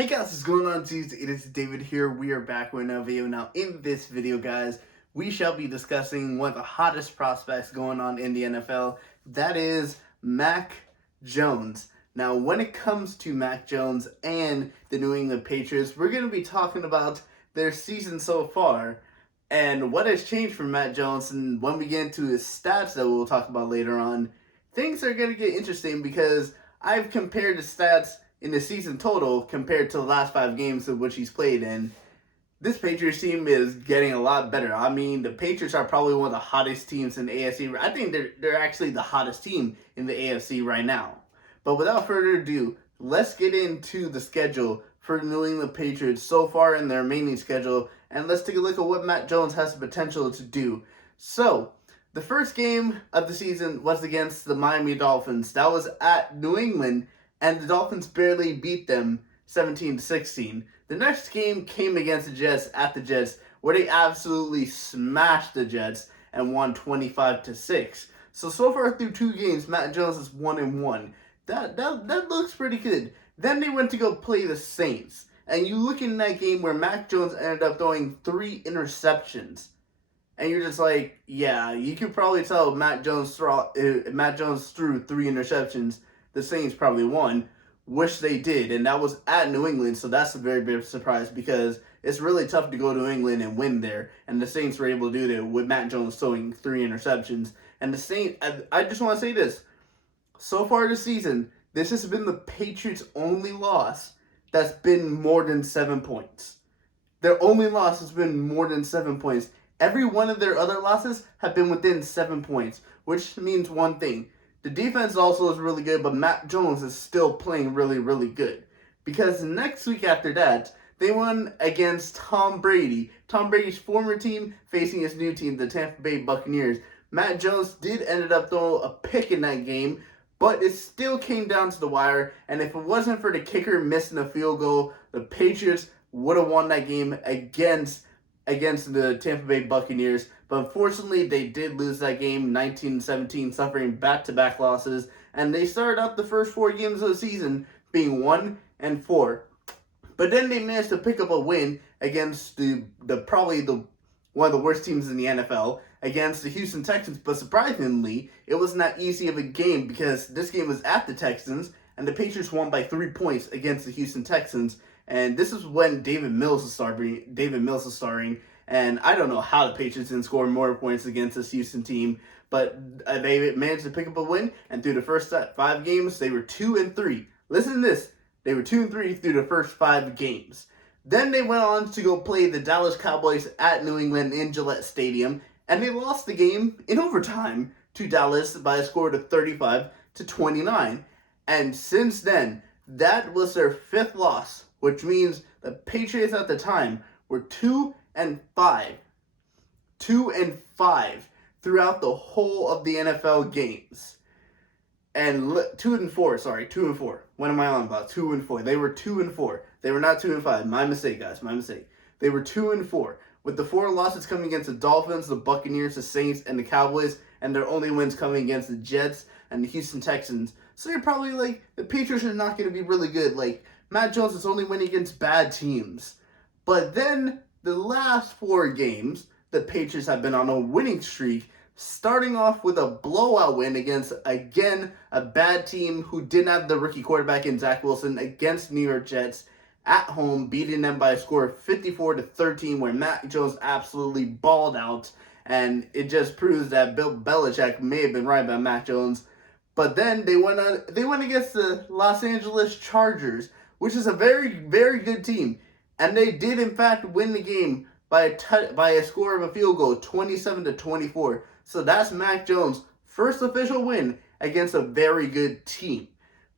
Hey guys, what's going on dudes? It is David here. We are back with another video. Now in this video guys, we shall be discussing one of the hottest prospects going on in the NFL. That is Mac Jones. Now when it comes to Mac Jones and the New England Patriots, we're going to be talking about their season so far and what has changed for Mac Jones. And when we get into his stats that we'll talk about later on, things are going to get interesting because I've compared the stats in the season total compared to the last 5 games of which he's played in. This Patriots team is getting a lot better. I mean, the Patriots are probably one of the hottest teams in the AFC. I think they're actually the hottest team in the AFC right now. But without further ado, let's get into the schedule for the New England Patriots so far in their remaining schedule, and let's take a look at what Mac Jones has the potential to do. So, the first game of the season was against the Miami Dolphins. That was at New England, and the Dolphins barely beat them 17-16. The next game came against the Jets at the Jets, where they absolutely smashed the Jets and won 25-6. So far through 2 games, Mac Jones is 1-1. That looks pretty good. Then they went to go play the Saints, and you look in that game where Mac Jones ended up throwing 3 interceptions. And you're just like, yeah, you could probably tell Mac Jones threw 3 interceptions. The Saints probably won. Wish they did, and that was at New England, so that's a very big surprise because it's really tough to go to New England and win there, and the Saints were able to do that with Mac Jones throwing 3 interceptions. And the Saints, I just want to say this, so far this season, this has been the Patriots' only loss that's been more than 7 points. Their only loss has been more than 7 points. Every one of their other losses have been within 7 points, which means one thing. The defense also is really good, but Mac Jones is still playing really, really good. Because next week after that, they won against Tom Brady. Tom Brady's former team facing his new team, the Tampa Bay Buccaneers. Mac Jones did end up throwing a pick in that game, but it still came down to the wire. And if it wasn't for the kicker missing a field goal, the Patriots would have won that game against the Tampa Bay Buccaneers. But unfortunately, they did lose that game 19-17, suffering back-to-back losses. And they started out the first 4 games of the season being 1-4. But then they managed to pick up a win against probably one of the worst teams in the NFL, against the Houston Texans. But surprisingly, it wasn't that easy of a game because this game was at the Texans, and the Patriots won by 3 points against the Houston Texans. And this is when David Mills is starting. And I don't know how the Patriots didn't score more points against this Houston team, but they managed to pick up a win. And through the first 5 games, they were 2-3. Listen to this: they were 2-3 through the first 5 games. Then they went on to go play the Dallas Cowboys at New England in Gillette Stadium, and they lost the game in overtime to Dallas by a score of 35-29. And since then, that was their 5th loss, which means the Patriots at the time were 2-5 throughout the whole of the NFL games. And 2-4. What am I on about? 2-4. They were 2-4. They were not 2-5. My mistake, guys. My mistake. They were 2-4. With the 4 losses coming against the Dolphins, the Buccaneers, the Saints, and the Cowboys, and their only wins coming against the Jets and the Houston Texans. So you're probably like, the Patriots are not going to be really good. Like, Mac Jones is only winning against bad teams. But then, the last 4 games, the Patriots have been on a winning streak, starting off with a blowout win against, again, a bad team who didn't have the rookie quarterback in Zach Wilson against New York Jets at home, beating them by a score of 54-13, where Mac Jones absolutely balled out. And it just proves that Bill Belichick may have been right about Mac Jones. But then they went against the Los Angeles Chargers, which is a very, very good team. And they did, in fact, win the game by a score of a field goal, 27-24. So that's Mac Jones' first official win against a very good team.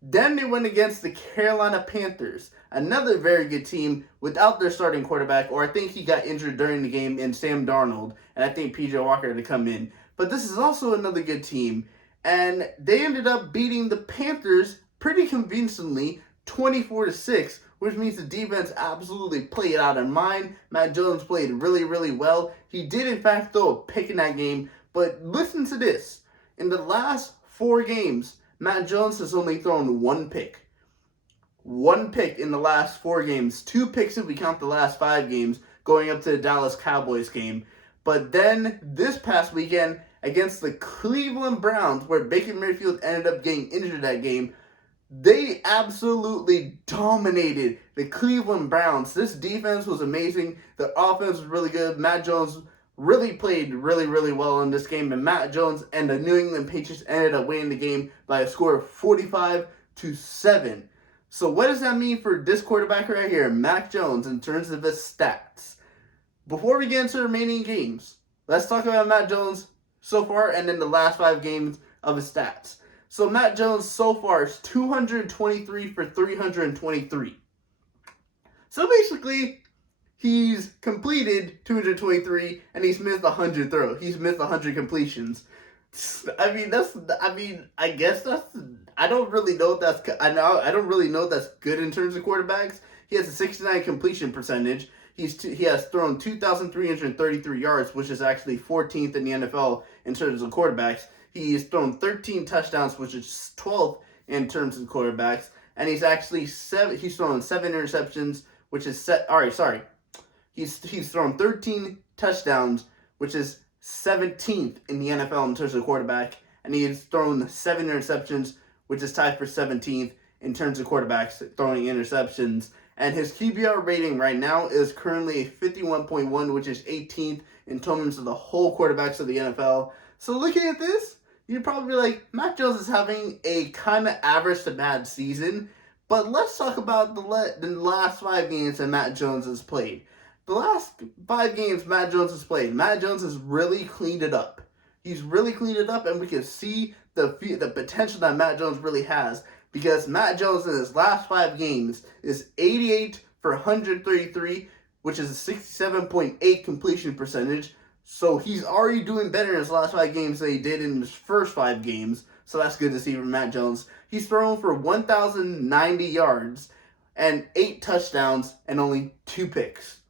Then they went against the Carolina Panthers, another very good team without their starting quarterback, or I think he got injured during the game in Sam Darnold, and I think P.J. Walker had to come in. But this is also another good team, and they ended up beating the Panthers pretty convincingly, 24-6, which means the defense absolutely played out of mind. Mac Jones played really, really well. He did, in fact, throw a pick in that game, but listen to this. In the last 4 games, Mac Jones has only thrown 1 pick. 1 pick in the last 4 games, 2 picks if we count the last 5 games, going up to the Dallas Cowboys game. But then this past weekend against the Cleveland Browns, where Baker Mayfield ended up getting injured that game, they absolutely dominated the Cleveland Browns. This defense was amazing. The offense was really good. Matt Jones really played really well in this game, and Matt Jones and the New England Patriots ended up winning the game by a score of 45-7. So what does that mean for this quarterback right here, Mac Jones, in terms of his stats? Before we get into the remaining games, let's talk about Matt Jones so far and then the last 5 games of his stats. So Matt Jones so far is 223 for 323. So basically, he's completed 223 and he's missed 100 throws. He's missed 100 completions. I don't really know if that's good in terms of quarterbacks. He has a 69 completion percentage. He has thrown 2,333 yards, which is actually 14th in the NFL in terms of quarterbacks. He's thrown 13 touchdowns, which is 12th in terms of quarterbacks, and he's thrown 7 interceptions, which is He's thrown 13 touchdowns, which is 17th in the NFL in terms of quarterback, and he has thrown 7 interceptions, which is tied for 17th in terms of quarterbacks throwing interceptions. And his QBR rating right now is currently 51.1, which is 18th in terms of the whole quarterbacks of the NFL. So looking at this, you'd probably be like, Mac Jones is having a kind of average to bad season. But let's talk about the last 5 games that Matt Jones has played. The last 5 games Matt Jones has played, Matt Jones has really cleaned it up. He's really cleaned it up, and we can see the potential that Matt Jones really has. Because Matt Jones in his last 5 games is 88 for 133, which is a 67.8 completion percentage. So he's already doing better in his last 5 games than he did in his first 5 games. So that's good to see from Matt Jones. He's thrown for 1,090 yards and 8 touchdowns and only 2 picks.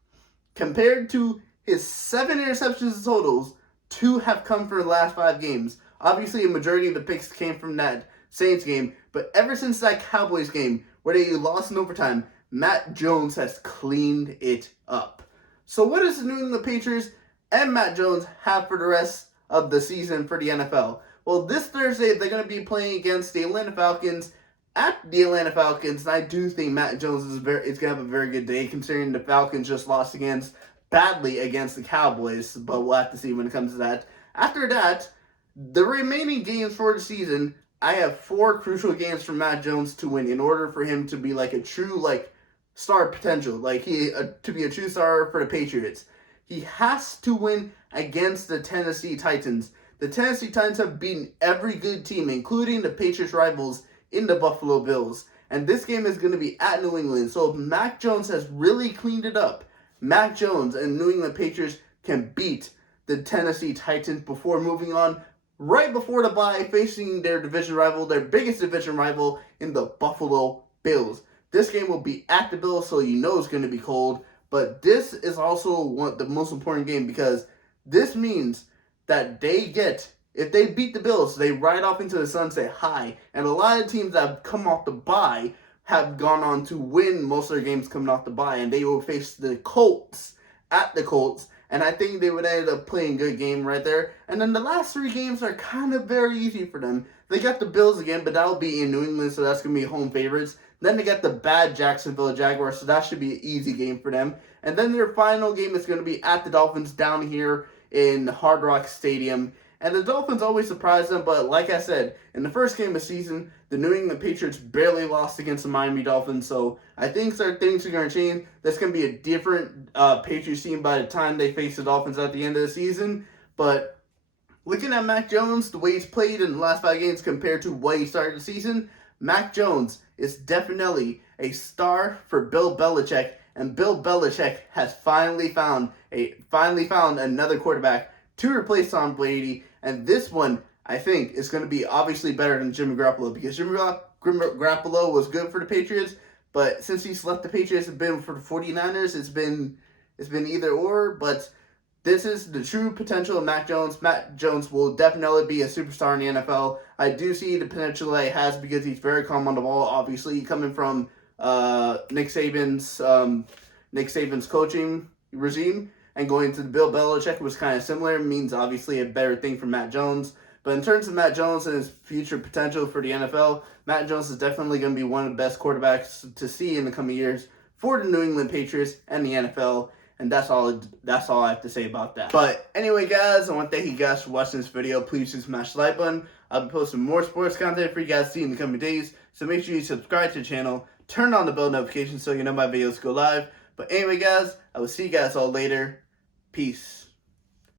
Compared to his 7 interceptions totals, 2 have come from the last 5 games. Obviously, a majority of the picks came from that Saints game, but ever since that Cowboys game where they lost in overtime, Matt Jones has cleaned it up. So what does the New England Patriots and Matt Jones have for the rest of the season for the NFL? Well, this Thursday they're going to be playing against the Atlanta Falcons at the Atlanta Falcons, and I do think Matt Jones is going to have a very good day, considering the Falcons just lost badly against the Cowboys, but we'll have to see when it comes to that. After that, the remaining games for the season, I have 4 crucial games for Matt Jones to win in order for him to be like a true star potential, to be a true star for the Patriots. He has to win against the Tennessee Titans. The Tennessee Titans have beaten every good team, including the Patriots rivals in the Buffalo Bills. And this game is going to be at New England. So if Mac Jones has really cleaned it up, Mac Jones and New England Patriots can beat the Tennessee Titans before moving on right before the bye, facing their division rival, their biggest division rival in the Buffalo Bills. This game will be at the Bills, so you know it's going to be cold. But this is also the most important game, because this means that if they beat the Bills, they ride off into the sunset high. And a lot of teams that have come off the bye have gone on to win most of their games coming off the bye. And they will face the Colts at the Colts. And I think they would end up playing a good game right there. And then the last 3 games are kind of very easy for them. They got the Bills again, but that'll be in New England, so that's going to be home favorites. Then they got the bad Jacksonville Jaguars, so that should be an easy game for them. And then their final game is going to be at the Dolphins down here in Hard Rock Stadium. And the Dolphins always surprise them, but like I said, in the first game of the season, the New England Patriots barely lost against the Miami Dolphins, so I think things are going to change. That's going to be a different Patriots team by the time they face the Dolphins at the end of the season. But looking at Mac Jones, the way he's played in the last 5 games compared to what he started the season, Mac Jones is definitely a star for Bill Belichick, and Bill Belichick has finally found another quarterback to replace Tom Brady. And this one, I think, is going to be obviously better than Jimmy Garoppolo, because Jimmy Garoppolo was good for the Patriots, but since he's left the Patriots and been for the 49ers, it's been either or. But this is the true potential of Mac Jones. Mac Jones will definitely be a superstar in the NFL. I do see the potential that he has because he's very calm on the ball. Obviously, coming from Nick Saban's coaching regime, and going to the Bill Belichick was kind of similar. It means obviously a better thing for Matt Jones. But in terms of Matt Jones and his future potential for the NFL, Matt Jones is definitely going to be one of the best quarterbacks to see in the coming years for the New England Patriots and the NFL. And that's all I have to say about that. But anyway, guys, I want to thank you guys for watching this video. Please just smash the like button. I'll be posting more sports content for you guys to see in the coming days. So make sure you subscribe to the channel. Turn on the bell notifications so you know my videos go live. But anyway, guys, I will see you guys all later. Peace.